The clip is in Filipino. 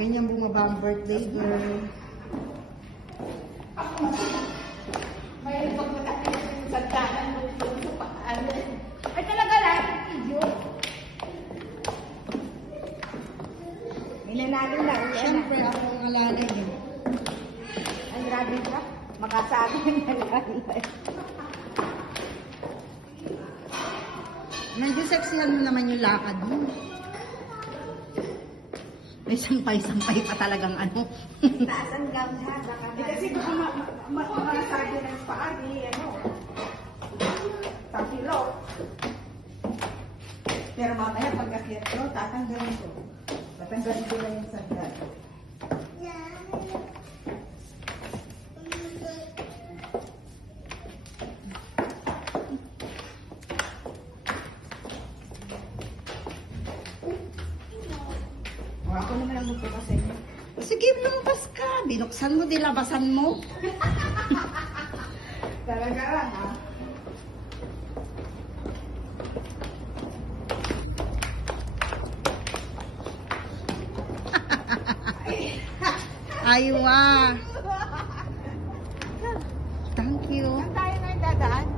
Ganyan bumaba ang birthday girl. May pagkakataon yung sagdanan mo sa paan. Ay talaga lang, video. May nanalo na. Siyempre, ako ang alalay eh. Ay, grabe ka. Makasabi ng nalalay. Medyo sexihan mo naman yung lakad mo. May sampay-sampay pa talagang ano. Taas ang gown ha. Kasi baka makasabi ng paa, ano. Tapilok. Pero mamaya pagkakit ko, tatanggalin ko. Tatanggalin ko lang yung sagdan. O, ako naman ang magbukas sa inyo. Sige, lumabas ka. Binuksan mo, dilabasan mo. Talaga lang ha. Aywa. Thank you. Saan tayo ngayon dadaan?